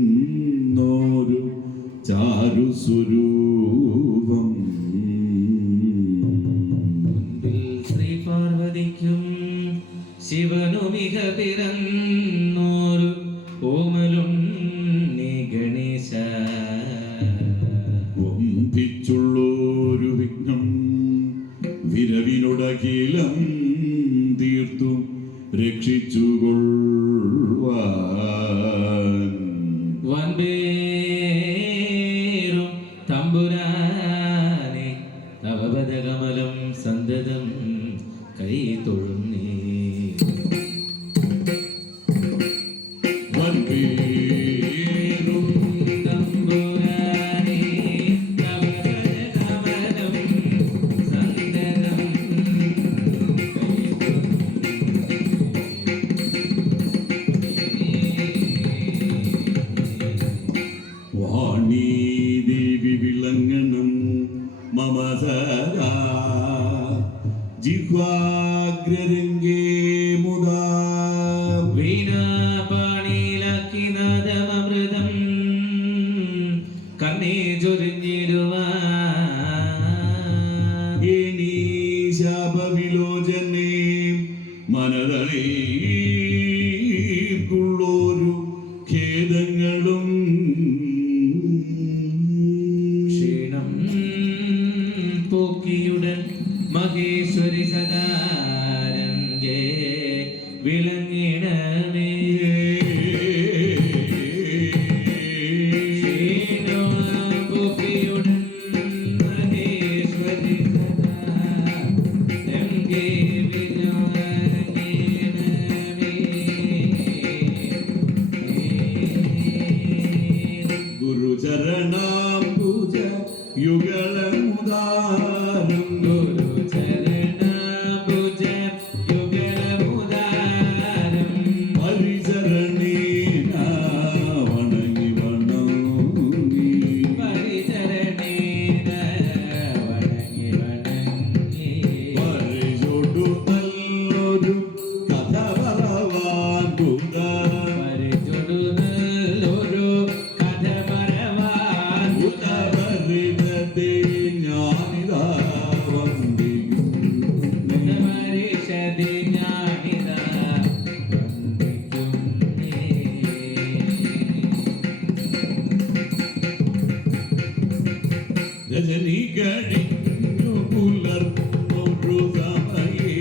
കുടവയറുമിയെന്നോരു ചാരുസ്വരൂപം ശ്രീ പാർവതിക്കും ശിവനുമിക പിറന്നോരു ഓമലുണ്ണി ഗണേശ ഒന്നിച്ചുള്ളൊരു വിഘ്നം വിരവിനുടകിലം തീർത്തു രക്ഷിച്ചുകൊള്ളുവാൻ വൻപേരും തമ്പുരാനെ അവപദകമലം സന്തതം കൈ തൊഴുന്നേ വൻപേരും തമ്പുരാനെ അവപദകമലം സന്തതം വാണീദേവി വിളങ്ങണം മമ സദാ ജിഹ്വാഗ്രരംഗേ മുദാ വീണാപാണിയിലാക്കി നാദമൃതം കണ്ണേ ചൊരിഞ്ഞിടുവാൻ ഏനീ ശാപവിലോചനേ മനതളീർക്കുള്ളൊരു ഖേദങ്ങളും ക്ഷീണം പോക്കിയുടൻ മഹേശ്വരി സദാരംഗേ വിളങ്ങിടമേ ക്ഷീണം പോക്കിയുടൻ മഹേശ്വരി സദാരംഗേ വിളങ്ങിടമേ ഗുരുചരണാംബുജ യുഗളമുദാരം ഗുരുചരണാംബുജ യുഗളമുദാരം പരിചരണേന വണങ്ങി വണങ്ങി പരിചരണേന വണങ്ങി വണങ്ങി പരിചൊടു നല്ലൊരു കഥ പറവാൻ പരിചൊടു നല്ലൊരു കഥ പറവാൻ ഉദവരിതേ ഞാനിതാ വന്ദിക്കുന്നു പരിഷതി ഞാനിതാ വന്ദിക്കുന്നേ. രജനി കഴിഞ്ഞു പുലർന്നൊരു സമയേ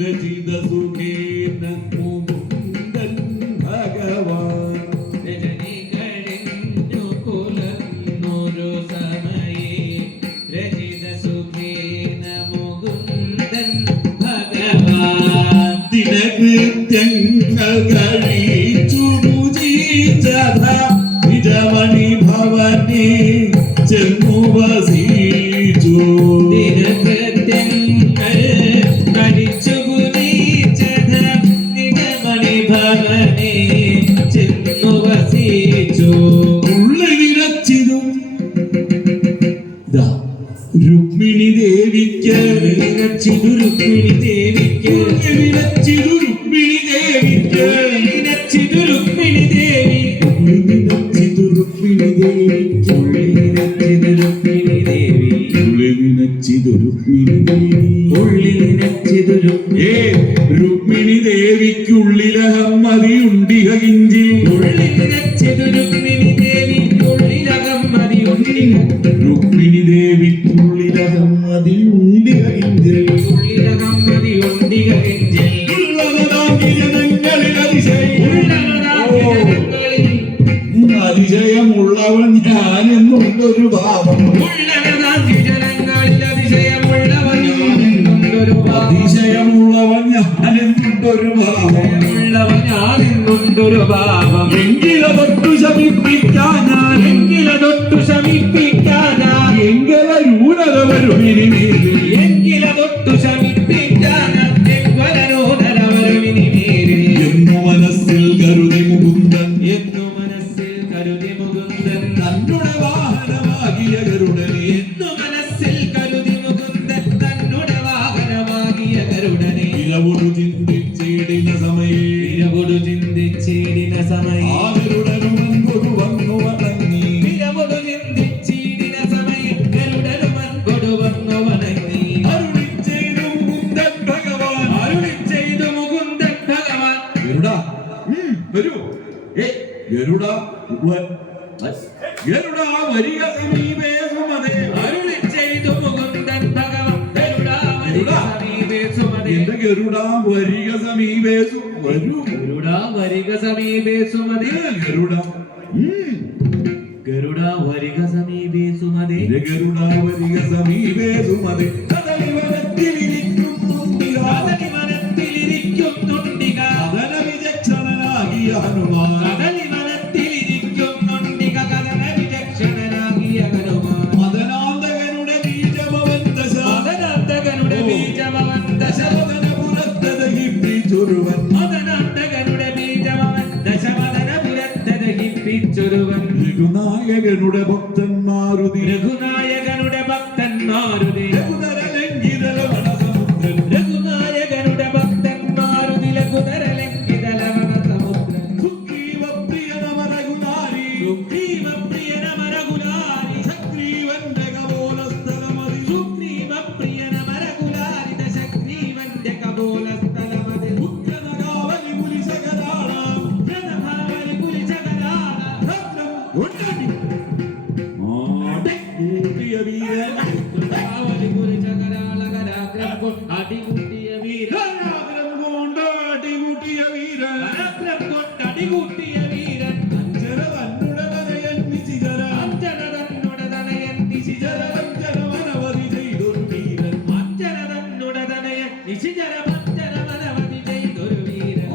രചിത സുഖേന മുകുന്ദൻ ഭഗവാൻ രജനി കഴിഞ്ഞു പുലർന്നൊരു സമയേ രചിത സുഖേന മുകുന്ദൻ ഭഗവാൻ ദിനകൃത്യങ്ങൾ കഴിച്ചു പൂജിച്ചത നിജമണി ഭവനെ ചെന്നു വസിച്ചു ദിനകൃത്യങ്ങൾ കഴിച്ചു പുരീച്ചത നിജമണി ഭവനെ ചെന്നു വസിച്ചു ഉള്ളി നിറച്ചിതും രുക്മിണി ദേവിക്ക് നിറച്ചിതു രുക്മിണി ദേവിക്ക് ഉള്ളി നിറച്ചിതു രുക്മിണി ദേവിക്ക് നിറച്ചിതു രുക്മിണി ദേവി ഉള്ളി നിറച്ചിതു രുക്മിണി ദേവിക്ക് നിറച്ചിതു രുക്മിണി ദേവി ഉള്ളി നിറച്ചിതു രുക്മിണി ദേവി ഉള്ളിൽ നിറച്ചിതു രുക്മിണി രുക്മിണി ദേവിക്കുള്ളിലഹം മതിയുണ്ടിഹ കിഞ്ചിൽ ഉള്ളിൽ നിറച്ചിതു രുക്മിണി ദേവി ഉള്ളിലകം മതിയുണ്ടി രുക്മിണി ദേവിക്കുള്ളിൽ ഉള്ളിലകം അതിയുണ്ടികയിഞ്ചിൽ ഉള്ളിലകമ്മതി ഉണ്ടിക നെഞ്ചിൽ ഉള്ളവനാകി ജനങ്ങളിൽ അതിശയം ഉള്ളവനാകി ജനങ്ങളിൽ അതിശയമുള്ളവൻ ഞാനെന്നുള്ളൊരു ഭാവം ഉള്ളവനാകി ജനങ്ങളിൽ അതിശയമുള്ളവൻ ഞാനെന്നുണ്ടൊരു ഭാവം അതിശയമുള്ളവൻ ഞാനെന്നുള്ളൊരു ഭാവം ഉള്ളവൻ ഞാനെന്നുണ്ടൊരു ഭാവം എങ്കിലതൊട്ടു ശമിപ്പിക്കാൻ ഞാൻ എങ്കിലതൊട്ടു ശമിപ്പിക്കാനാ എങ്കല യൂനത വരും ഇനിമേലിൽ എങ്കിലതൊട്ടു ശമിപ്പിക്കാനാ എങ്വലനോദരവരവിനി മേലിൽ എന്നു മനസ്സിൽ കരുതി മുകുന്ദൻ എന്നു മനസ്സിൽ കരുതി മുകുന്ദൻ തന്നുടെ വാഹനമാകിയ ഗരുഡനെ എന്നു മനസ്സിൽ കരുതി മുകുന്ദൻ തന്നുടെ വാഹനമാകിയ കരുടനെ ഇരവൊടു ചിന്തിച്ചിടിന സമയേ ഇരവൊടു ചിന്തിച്ചിടിന സമയം ആ ഗരുഡനു മുൻപൊരു വന്നു വണങ്ങി ഇരവൊടു ചിന്തിച്ചിടിന സമയം കരുടനുമൻ കൊടുവന്നു വണങ്ങി അരുളി ചെയ്തു മുകുന്ദൻ ഭഗവാൻ അരുളി ചെയ്തു മുകുന്ദൻ ഭഗവാൻ ഗരുഡ വരൂ ഗരുഡ ഗരുഡ വരിക സമീപേ സുമതേ അരുളി ചെയ്തു മുകുന്ദൻ ഭഗവാൻ ഗരുഡാവരിക സമീപേ സുമതേ എന്റെ ഗരുഡ വരിക സമീപേ വരൂ ഗരുഡാവരിക സമീപേ സുമതേ ഗരുഡ ഗരുഡാവരിക സമീപേ സുമതേ ഗരുഡ വരിക സമീപേ സുമതേ കദളിവനത്തിലിരിക്കുന്നുണ്ടിക കദളി വനത്തിലിരിക്കുന്നുണ്ടിക കദന വിചക്ഷണനാകിയ ഹനുമാൻ കദളി വനത്തിലിരിക്കുന്നുണ്ടിക കദന വിചക്ഷണനാകിയ ഹനുമാൻ മദനാന്തകനുടെ ബീജമവൻ ദശ മദനാന്തകനുടെ ബീജമവൻ ദശവദനപുരത്തെ ദഹിപ്പിച്ചൊരുവൻ മദനാന്തകനുടെ ബീജമവൻ ദശമദനപുരത്തെ ദഹിപ്പിച്ചൊരുവൻ രഘുനായകനുടെ ഭക്തന്മാരുതി രഘുനായകനുടെ ഭക്തന്മാരുതി രഘുനരലംഘിതലവനസമുദ്രൻ രഘുനായകനുടെ ഭക്തന്മാരുതി ലഘുതരലംഘിതലവന സമുദ്രൻ സുഗ്രീവപ്രിയനമരഘുനാരി സുഗ്രീവപ്രിയനമരകുലാരി സഗ്രീവന്റെ കപോലസ്ഥലമതി സുഗ്രീവപ്രിയനമരകുലാരി ദശഗ്രീവന്റെ കപോലസ്ഥലമതിൽ ഉഗ്രനഗാവലി പുലിശകരാണാം പ്രണഭാവലി കുലിശകരാള ഭദ്രം കൊണ്ടടി ആടിക്കൂട്ടിയ വീരൻ പ്രണഭാവലി കുലിശകരാള കരാഗ്രം കൊണ്ടടികൂട്ടിയ വീരൻ ധാരാഗ്രം കൊണ്ടാടികൂട്ടിയ വീരൻ കരാഗ്രം കൊണ്ടടികൂട്ടിയ വീരൻ അഞ്ചര തന്നുടെ തനയൻ നിശിചര അഞ്ജന തന്നുടെ തനയൻ നിശിചര ചിരവഞ്ചരമനവധി ചെയ്തൊരു വീരൻ അഞ്ജന തന്നുടെ തനയൻ നിശിചര വഞ്ചനമനവധി ചെയ്തൊരു വീരൻ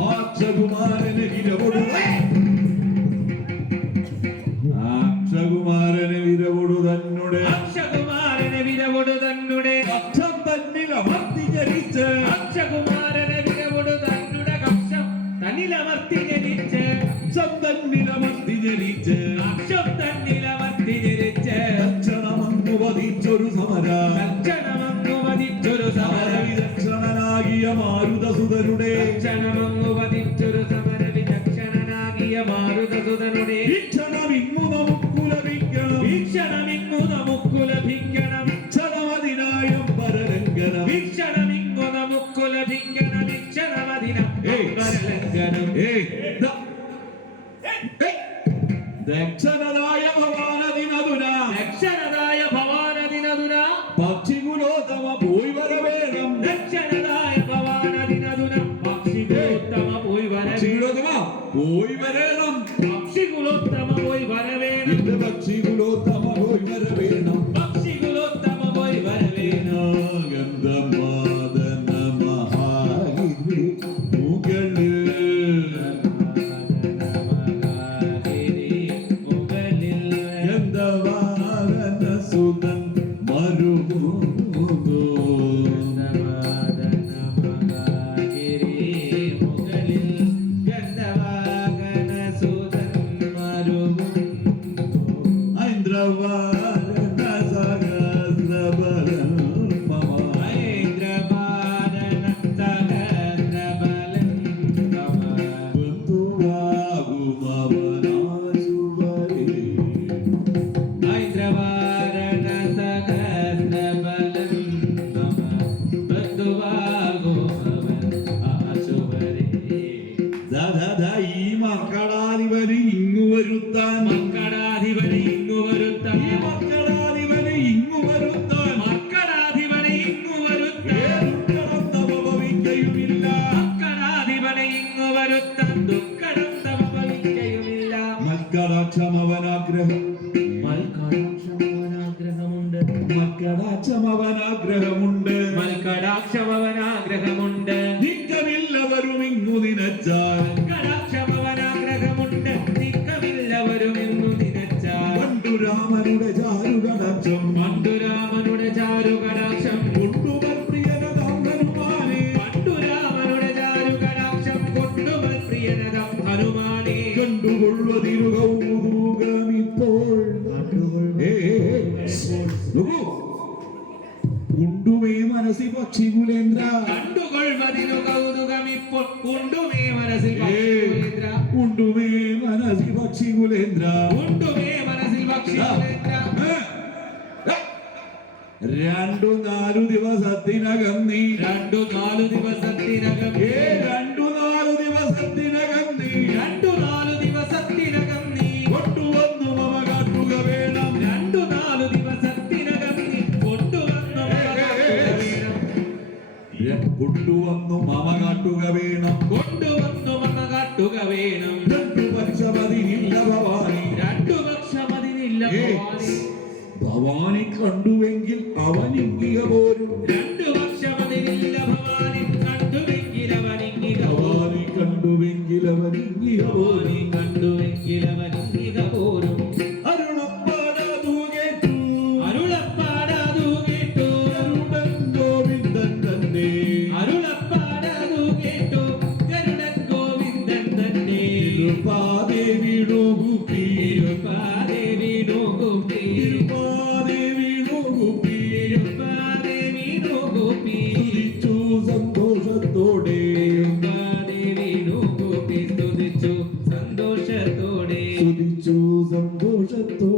ആക്ഷകുമാരനെ വിരവൊടു തന്നുടെ അക്ഷകുമാരനെ വിരവൊടു തന്നുടെ അക്ഷം തന്നിലമർത്തി ജനിച്ച് അക്ഷകുമാരനെ വിരവൊടു തന്നുടെ കക്ഷം തന്നിലമർത്തി ജനിച്ച് അക്ഷം തന്നിലമർത്തി ജനിച്ച് അക്ഷം തന്നിലമർത്തി ജനിച്ച് ലക്ഷണമങ്ങു വധിച്ചൊരു സമര ലക്ഷണമങ്ങു വധിച്ചൊരു സമര വിദക്ഷണനാകിയ മാരുതസുതരുടെ ലക്ഷണമങ്ങു വധിച്ചൊരു സമര വിചക്ഷണനാകിയ മാരുതസുതനുടെ വീക്ഷണമിന്നു നമുക്കു ലഭിക്കണം വീക്ഷണമിങ്ങു നമുക്കു ലഭിക്കണം ക്ഷണമതിനായം പരലംഘനം വീക്ഷണമിങ്ങു നമുക്കു ലഭിക്കണം വീക്ഷണമതിനം ഏയ്. പരലംഘനം ദക്ഷണനായ ഭവാനതിനതുന രക്ഷണനായ ഭവാനദിനതുന പക്ഷികുലോത്തമ പോയി വരവേണം രക്ഷണനായ ഭവാനദിനതുന പക്ഷികുലോത്തമ പോയി വരവേ പക്ഷികുലോത്തമ പോയി വരേണം പക്ഷികുലോത്തമ പോയി വരവേണം എന്റെ പക്ഷികുലോത്തമ പോയി വരവേണം പക്ഷികുലോത്തമ പോയി വരവേണം ഗന്ധമാദന മഹാഗിരി മുകളിൽ ഗന്ധവാദന സുതൻ മരുമുതോ ഐന്ദ്രവാദന സഹസ്രബലം മമ മൽക്കടാക്ഷം അവനാഗ്രഹമുണ്ട് മൽക്കടാക്ഷമവനാഗ്രഹമുണ്ട് നിക്കമില്ലവരും ഇങ്ങു നിനച്ചാൽ കടാക്ഷമവനാഗ്രഹമുണ്ട് നിക്കമില്ലവരുമെന്നു നിനച്ചാൽ പണ്ടുരാമനുടെ ചാരുകടാക്ഷം പണ്ടുരാമനുടെ ചാരുകടാക്ഷം കൊണ്ടുവർ പ്രിയനതാം ഹനുമാനെ പണ്ടുരാമനുടെ ചാരുകടാക്ഷം കൊണ്ടുവൽ പ്രിയനതം ഹനുമാനെ കണ്ടുകൊള്ളുവതിരുകൗതുകമിപ്പോൾ ഉണ്ടുമേ മനസ്സി പക്ഷികുലേന്ദ്ര കണ്ടുകൊള്ളുവതിനു കൗതുകമിപ്പോൾ ഉണ്ടുമേ മനസ്സിൽ പക്ഷികുലേന്ദ്ര ഉണ്ടുമേ മനസ്സി പക്ഷികുലേന്ദ്ര ഉണ്ടുമേ മനസ്സിൽ പക്ഷികുലേന്ദ്ര 2-4 ദിവസത്തിനകം നീ 2-4 ദിവസത്തിനകം 2-4 ദിവസത്തിനകം നീ 2-4 ദിവസത്തിനകം നീ കൊണ്ടുവന്നു മമ കാട്ടുക വേണം 2-4 ദിവസത്തിനകം നീ കൊണ്ടുവന്നു കൊണ്ടുവന്നു മമ കാട്ടുക വേണം കൊണ്ടുവന്നു മമ കാട്ടുക വേണം 2 പക്ഷമതിനില്ല ഭവാനി 2 പക്ഷമതിനില്ല ഭവാനി ഭവാനി കണ്ടുവെങ്കിൽ അവനിങ്ങിയ പോരും 2 പക്ഷമതിനില്ല ഭവാനി കണ്ടുവെങ്കിൽ അവനിങ്ങിക ഭവാനി കണ്ടുവെങ്കിൽ അവനിങ്ങിയ ഭവാനി പോരും കണ്ടുവെങ്കിൽ അവനിങ്ങിക പോരും അരുളപ്പാടാതു കേട്ടു അരുളപ്പാടാതു കേട്ടു ഗരുഡൻ ഗോവിന്ദൻ തന്നെ അരുളപ്പാടാതു കേട്ടു ഗരുഡൻ ഗോവിന്ദൻ തന്നെ തിരുപ്പാദേവി നോകുപ്പി തിരുപ്പാദേവി നോകുപ്പി തിരുപ്പാദേവി നോകുപ്പി തിരുപ്പാദേവി നോകുപ്പി സ്തുതിച്ചു സന്തോഷത്തോടെ തിരുപ്പാദേവി നോകുപ്പി സ്തുതിച്ചു സന്തോഷത്തോടെ സ്തുതിച്ചു സന്തോഷത്തോടെ